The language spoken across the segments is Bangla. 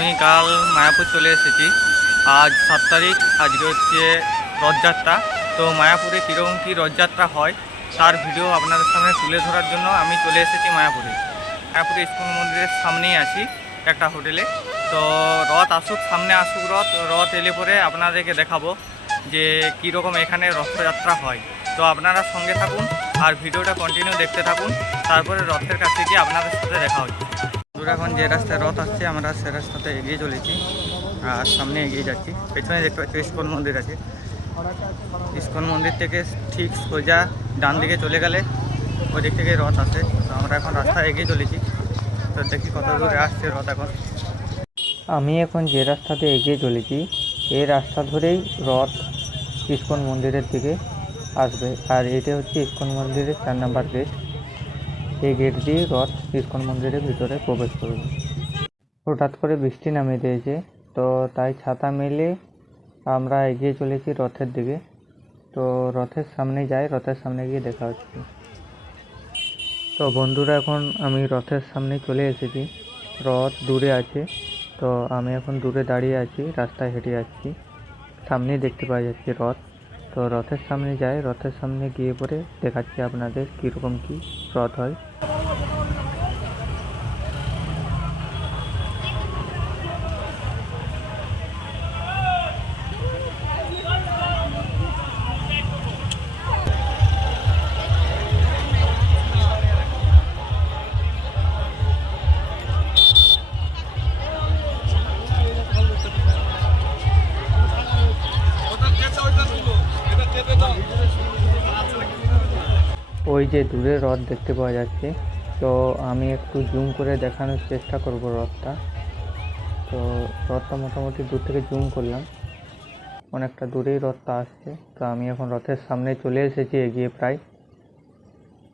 আমি কাল মায়াপুর চলে এসেছি। আজ 7 তারিখ, আজকে হচ্ছে রথযাত্রা। তো মায়াপুরে কীরকম কী রথযাত্রা হয় তার ভিডিও আপনাদের সামনে তুলে ধরার জন্য আমি চলে এসেছি মায়াপুরে। মায়াপুরে ইস্কন মন্দিরের সামনেই আছি একটা হোটেলে। তো রথ আসুক, সামনে আসুক, রথ এলে পরে আপনাদেরকে দেখাবো যে কীরকম এখানে রথযাত্রা হয়। তো আপনারা সঙ্গে থাকুন আর ভিডিওটা কন্টিনিউ দেখতে থাকুন, তারপরে রথের কাছে গিয়ে আপনাদের সাথে দেখা হচ্ছে। দূরে এখন যে রাস্তায় রথ আসছে আমরা সে রাস্তাতে এগিয়ে চলেছি আর সামনে এগিয়ে যাচ্ছি। পেছনে দেখতে পাচ্ছি ইস্কন মন্দির আছে। ইস্কন মন্দির থেকে ঠিক সোজা ডান দিকে চলে গেলে ওই দিক থেকে রথ আসে। তো আমরা এখন রাস্তায় এগিয়ে চলেছি, তো দেখি কত দূরে আসছে রথ এখন। আমি এখন যে রাস্তাতে এগিয়ে চলেছি এই রাস্তা ধরেই রথ ইস্কন মন্দিরের দিকে আসবে। আর এটা হচ্ছে ইস্কন মন্দিরের 4 নম্বর গেট। এই গেট দিয়ে রথ ইস্কন মন্দিরের ভিতরে প্রবেশ করবে। হঠাৎ করে বৃষ্টি নামিয়ে দিয়েছে, তো তাই ছাতা মেলে আমরা এগিয়ে চলেছি রথের দিকে। তো রথের সামনে যাই, রথের সামনে গিয়ে দেখা হচ্ছে। তো বন্ধুরা, এখন আমি রথের সামনে চলে এসেছি। রথ দূরে আছে, তো আমি এখন দূরে দাঁড়িয়ে আছি, রাস্তায় হেঁটে যাচ্ছি। সামনেই দেখতে পাওয়া যাচ্ছে রথ। তো রথের সামনে যাই, রথের সামনে গিয়ে পরে দেখাচ্ছি আপনাদের কীরকম কী রথ হয়। ওই যে দূরে রথ দেখতে পাওয়া যাচ্ছে, তো আমি একটু জুম করে দেখানোর চেষ্টা করব রথটা। তো রথটা মোটামুটি দূর থেকে জুম করলাম, অনেকটা দূরেই রথটা আসছে। তো আমি এখন রথের সামনে চলে এসেছি এগিয়ে প্রায়।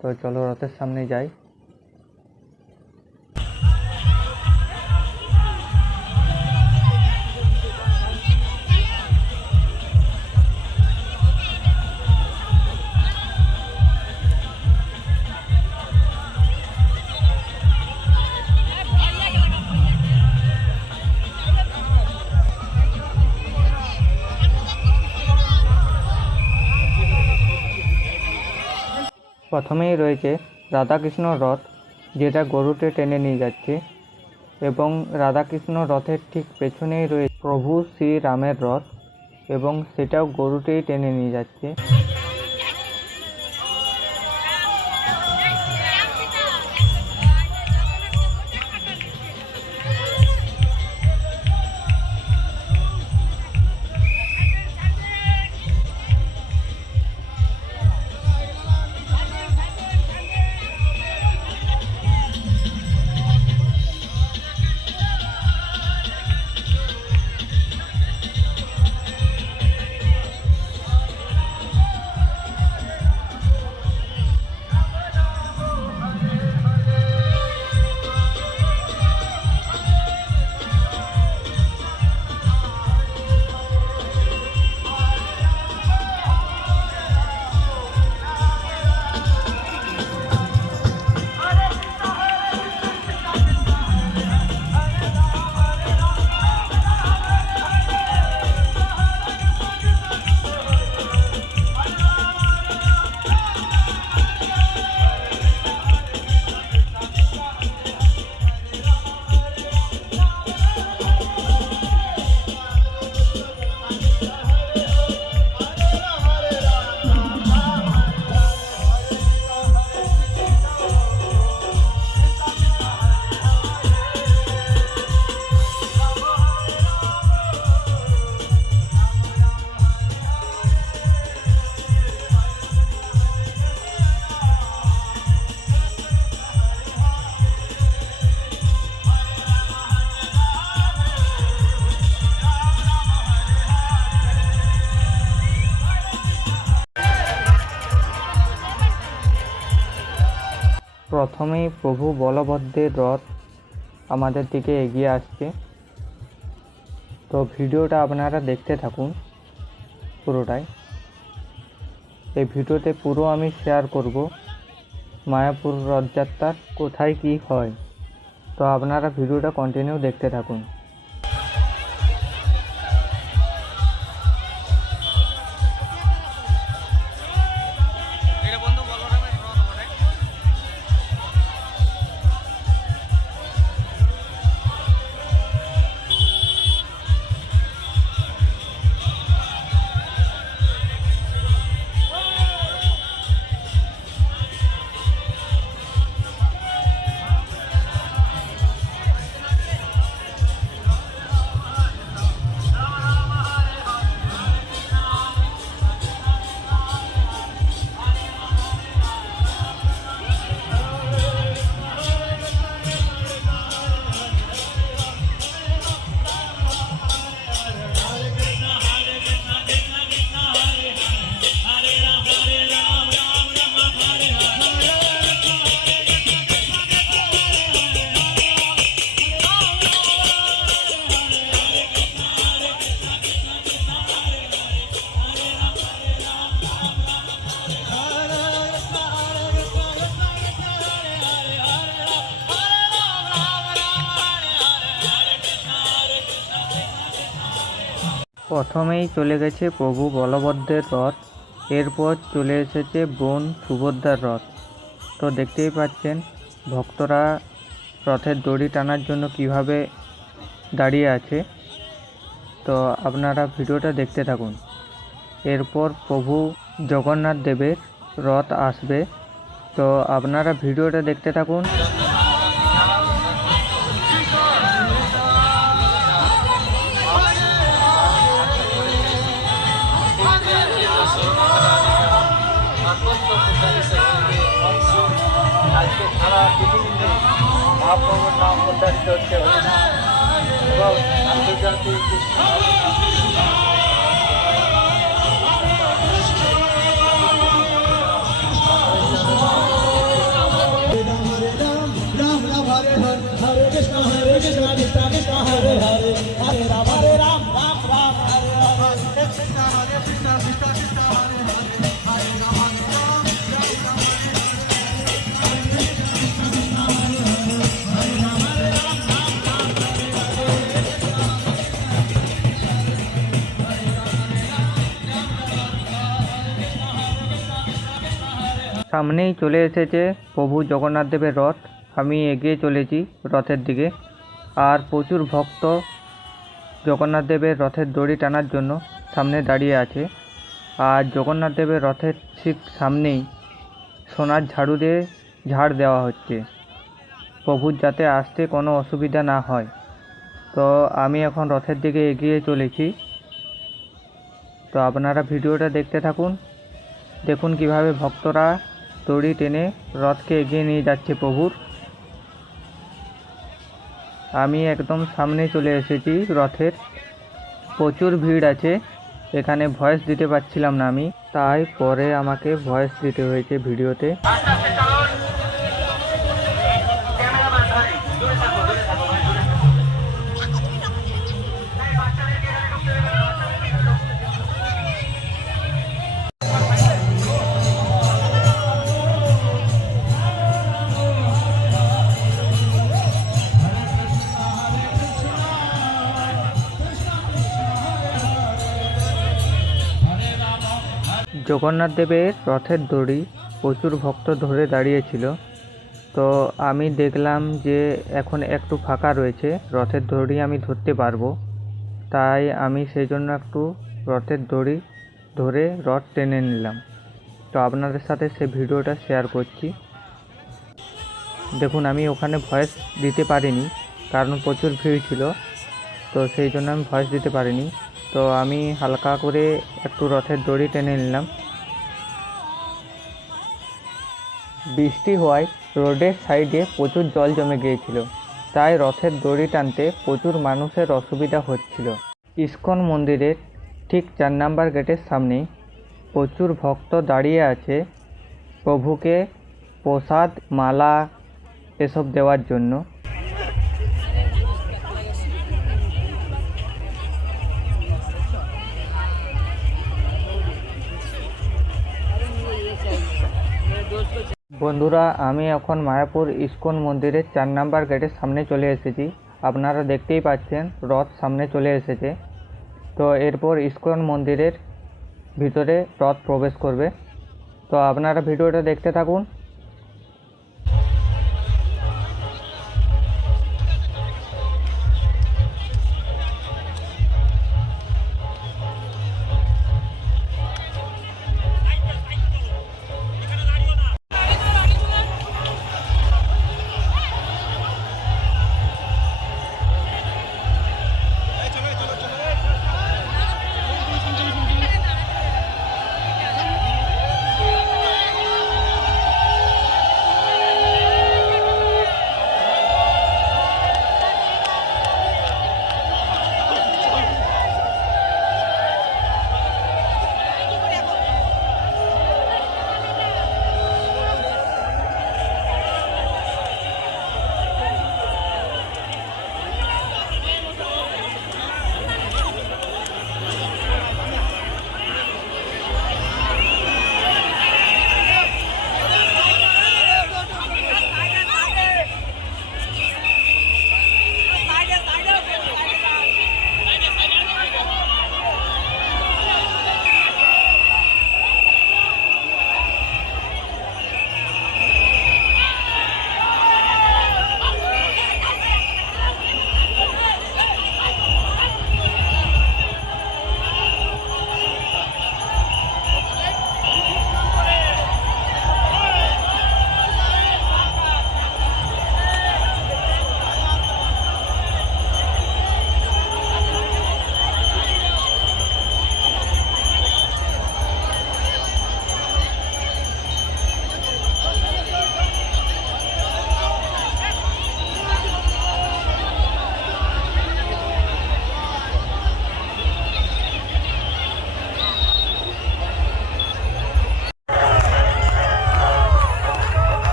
তো চলো রথের সামনে যাই। প্রথমেই রয়েছে রাধাকৃষ্ণ রথ, যেটা গরুতে টেনে নিয়ে যাচ্ছে, এবং রাধাকৃষ্ণ রথের ঠিক পেছনেই রয়েছে প্রভু শ্রীরামের রথ, এবং সেটাও গরুতেই টেনে নিয়ে যাচ্ছে। প্রথমেই প্রভু বলভদ্রের রথ আমাদের দিকে এগিয়ে আসছে। তো ভিডিওটা আপনারা দেখতে থাকুন পুরোটাই। এই ভিডিওতে পুরো আমি শেয়ার করব মায়াপুর রথযাত্রার কোথায় কী হয়। তো আপনারা ভিডিওটা কন্টিনিউ দেখতে থাকুন। প্রথমেই চলে গেছে প্রভু বলভদ্রের রথ, এরপর চলে এসেছে বোন সুভদ্রার রথ। তো দেখতেই পাচ্ছেন ভক্তরা রথের দড়ি টানার জন্য কিভাবে দাঁড়িয়ে আছে। তো আপনারা ভিডিওটা দেখতে থাকুন। এরপর প্রভু জগন্নাথ দেবের রথ আসবে, তো আপনারা ভিডিওটা দেখতে থাকুন। আজকে সারা পৃথিবীতে মহাপ্রভুর নাম উচ্চারিত হচ্ছে এবং আন্তর্জাতিক Hare Krishna Krishna Krishna Hare Hare Hare Ram Ram Ram Hare Hare Krishna Krishna Krishna Hare Hare Hare Ram Ram সামনেই চলে এসেছে প্রভু জগন্নাথ দেবের রথ। আমি এগিয়ে চলেছি রথের দিকে, আর প্রচুর ভক্ত জগন্নাথ দেবের রথের দড়ি টানার জন্য সামনে দাঁড়িয়ে আছে। আর জগন্নাথ দেবের রথের ঠিক সামনেই সোনার ঝাড়ু দিয়ে ঝাড় দেওয়া হচ্ছে, প্রভুর যাতে আসতে কোনো অসুবিধা না হয়। তো আমি এখন রথের দিকে এগিয়ে চলেছি, তো আপনারা ভিডিওটা দেখতে থাকুন। দেখুন কিভাবে ভক্তরা দড়ি টেনে রথকে এগিয়ে নিয়ে যাচ্ছে প্রভুর। আমি একদম সামনে চলে এসেছি রথের, প্রচুর ভিড় আছে, এখানে ভয়েস দিতে পারছিলাম না আমি, তাই পরে আমাকে ভয়েস দিতে হয়েছে ভিডিওতে। জগন্নাথ দেবের রথের দড়ি প্রচুর ভক্ত ধরে দাঁড়িয়েছিল, তো আমি দেখলাম যে এখন একটু ফাঁকা রয়েছে, রথের দড়ি আমি ধরতে পারবো, তাই আমি সেই জন্য একটু রথের দড়ি ধরে রথ টেনে নিলাম। তো আপনাদের সাথে সে ভিডিওটা শেয়ার করছি। দেখুন আমি ওখানে ভয়েস দিতে পারিনি, কারণ প্রচুর ভিড় ছিল, তো সেই জন্য আমি ভয়েস দিতে পারিনি। তো আমি হালকা করে একটু রথের দড়ি টেনে নিলাম। বৃষ্টি হওয়ায় রোডের সাইডে প্রচুর জল জমে গিয়েছিল, তাই রথের দড়ি টানতে প্রচুর মানুষের অসুবিধা হচ্ছিল। ইস্কন মন্দিরের ঠিক 4 নম্বর গেটের সামনে প্রচুর ভক্ত দাঁড়িয়ে আছে প্রভুকে প্রসাদ, মালা এসব দেওয়ার জন্য। বন্ধুরা, আমি এখন মায়াপুর ইস্কন মন্দিরের 4 নম্বর গেটের সামনে চলে এসেছি। আপনারা দেখতেই পাচ্ছেন রথ সামনে চলে এসেছে। তো এরপর ইস্কন মন্দিরের ভিতরে রথ প্রবেশ করবে, তো আপনারা ভিডিওটা দেখতে থাকুন।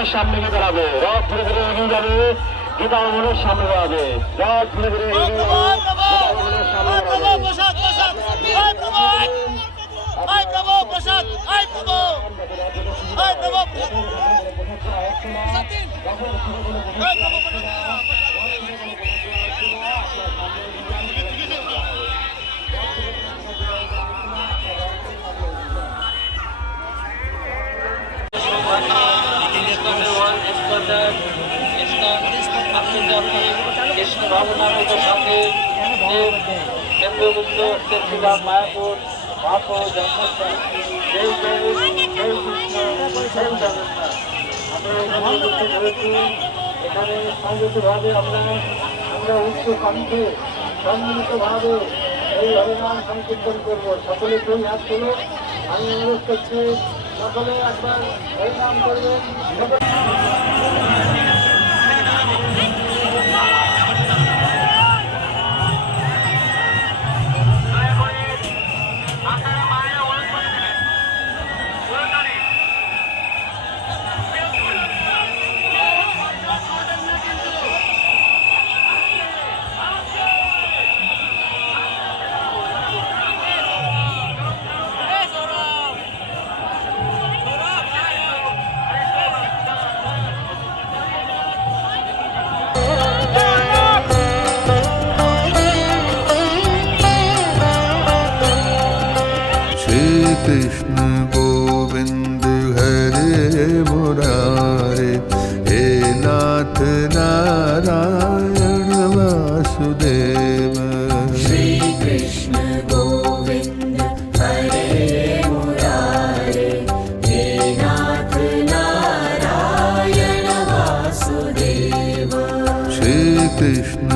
রমণের সামনে গিয়ে দাঁড়াবে, রথ ধীরে ধীরে এগিয়ে যাবে, গীতা রমণের সামনে দাঁড়াবে, রথ ধীরে ধীরে এগিয়ে যাবে, গীতা রমণের সামনে দাঁড়াবে। কৃষ্ণ ভাবনামৃত সঙ্গে কেন্দ্রবিন্দ শ্রীরাম মায়াপুর মহাপুর জন্মস্থান জয় জয় জয় কৃষ্ণ জয় জগন্নাথ। আমরা এখানে ধরেছি, এখানে সংযুক্তভাবে আমরা উচ্চ কণ্ঠে সম্মিলিতভাবে এই হরিনাম সংকীর্তন করব। সকলে দুই হাত তুলে আমি অনুরোধ করছি, সকলে একবার হরিনাম করবেন। कृष्ण गोविंद हरे मुरारे, हे नाथ नारायण वासुदेव। श्री कृष्ण गोविंद हरे मुरारे, हे नाथ नारायण वासुदेव। श्री कृष्ण